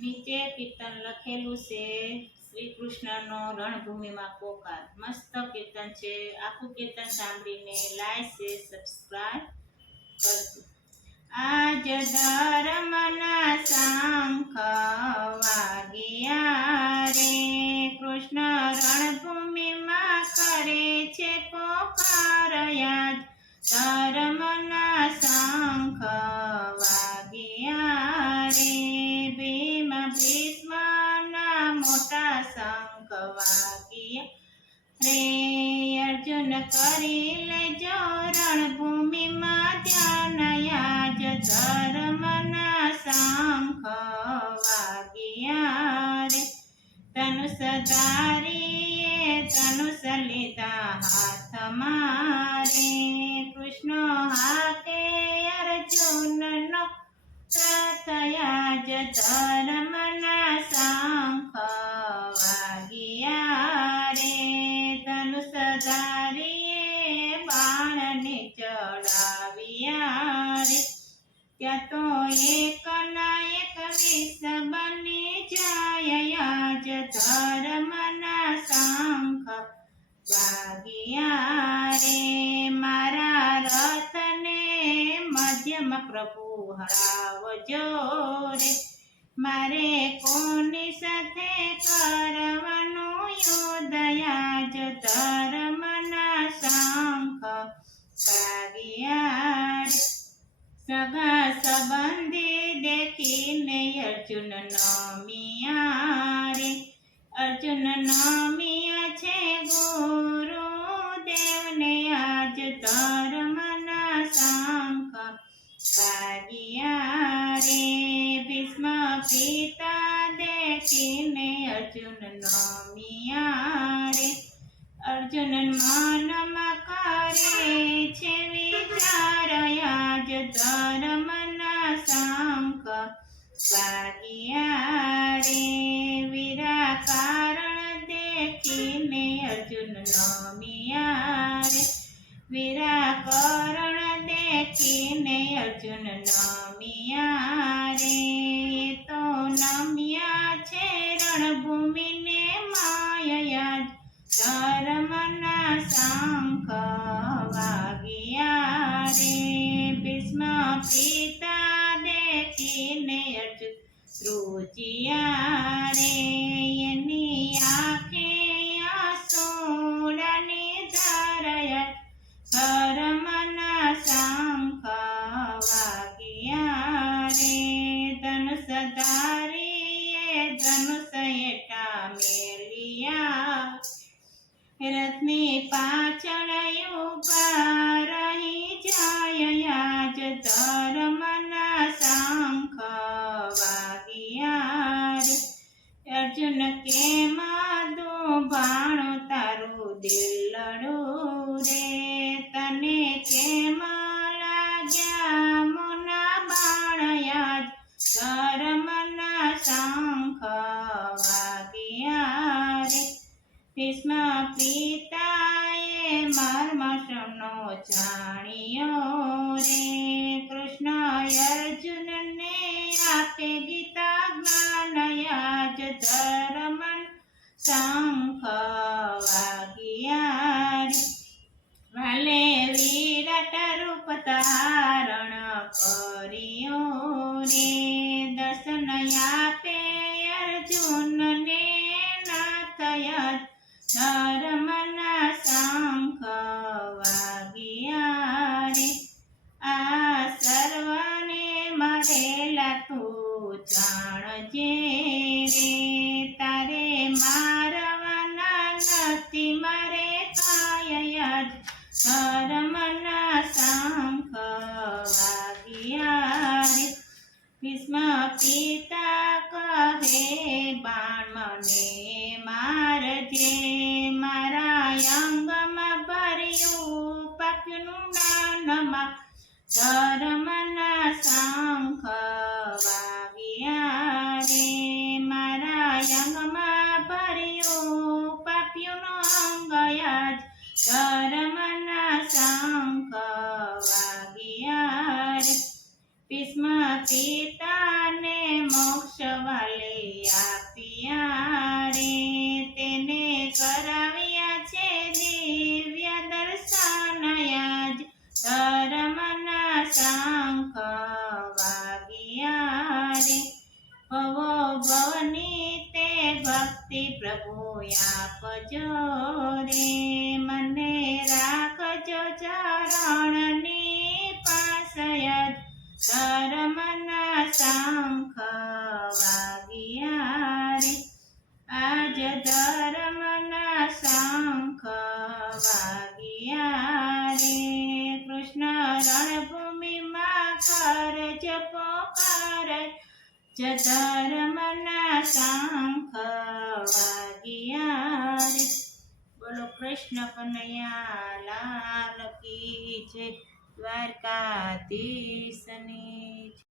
નીચે કીર્તન લખેલું છે શ્રી કૃષ્ણનો રણભૂમિમાં પોકાર. મસ્ત કીર્તન છે. આખું કીર્તન સાંભળીને લાઈક છે સબસ્ક્રાઇબ કરજો. આજ ધર્મના શંખ વાગ્યા રે, કૃષ્ણ રણભૂમિમાં કરે છે પોકાર. આજ ધર્મના શંખ વાગ્યા રે, ભીમ ભીષ્મના મોટા શંખ વાગ્યા રે. અર્જુન કરી લેજો રણભૂમિમાં ધ્યાન, આજ ધર્મના શંખ વાગ્યા રે. ધનુષ ધારીએ ધનુષ લીધા હાથમાં રે, કૃષ્ણ હાકે અર્જુનનો રથ. આજ ધર્મના શંખ વાગ્યા રે. ધનુષ ધારીએ બાણને ચડાવ્યા રે, ત્યાં તો એકના એક વિષ બની જાય. આજ ધર્મના શંખ વાગ્યા રે. મારા રથને મધ્યમાં પ્રભુ હરાવજો રે, મારે કોની સાથે કરવાનું યુદ્ધ. આજ ધર્મના શંખ વાગ્યા રે. સગા સંબંધી દેખીને અર્જુન નમ્યા રે, અર્જુન નમ્યા છે ગુરુદેવને. આજ ધર્મના શંખ વાગ્યા રે. ભીષ્મ પિતા દેખીને અર્જુન નમ્યા રે, અર્જુન મનમાં કરે છે વિચાર. આજ ધર્મના શંખ વાગ્યા રે. વીરા કારણ દેખીને અર્જુન નમ્યા રે, વીરા કરણ દેખીને અર્જુન નમ્યા રે. તો નમ્યા છે રણભૂમિને માયા, ધર્મના શંખ વાગ્યા રે. ભીષ્મ પિતા દેખીને અર્જુન ધ્રુજ્યા રે, એની આંખે આંસુડાની ધાર. ધર્મના શંખ વાગ્યા રે. ધનુષ ધારીએ ધનુષ એટા મેલિયા, રથની પાછળ ઉભા રહી જાય. આજ ધર્મના શંખ વાગ્યા રે. અર્જુન કે માધું ભાણું તારું દિલડું રે, તને કેમ લાગ્યા મોના બાણ. આજ ધર્મના શંખ વાગ્યા રે. ભીષ્મ પિતાએ મર્મ શમનો જાણ્યો રે, કૃષ્ણ અર્જુનને આપે ગીતા જ્ઞાન. આજ ધર્મના શંખ વાગ્યા રે. વાલે વિરાટ રૂપ ધારણ કર્યો રે, દર્શન આપે અર્જુનને નાથ. આજ ધર્મના શંખ વાગ્યા રે. આ સર્વને મરેલા તું જાણજે રે, તારે મારવાના નથી મારે કાય. આજ ધર્મના શંખ વાગ્યા રે. ભીષ્મ પિતા કહે બાણ મને મારજે, મારા અંગમાં ભર્યું પાક્યું દાનમાં. ધર્મના શંખ વાગ્યા રે. મારા અંગમાં ભર્યું પાપ્યું અંગ. આજ ધર્મના શંખ વાગ્યા રે. ભીષ્મ પિતાને મોક્ષ વાલે પ્રભુ આપજો રે મને રાખજો ચરણની પાસયદ ધર્મના શંખ વાગ્યા રે આજ ધર્મના શંખ વાગ્યા રે કૃષ્ણ રણભૂમિમાં કરજ પોકાર જ ધર્મના શંખ વાગ્યા રે બોલો કૃષ્ણ કનૈયા લાલ કી જય દ્વારકાધીશની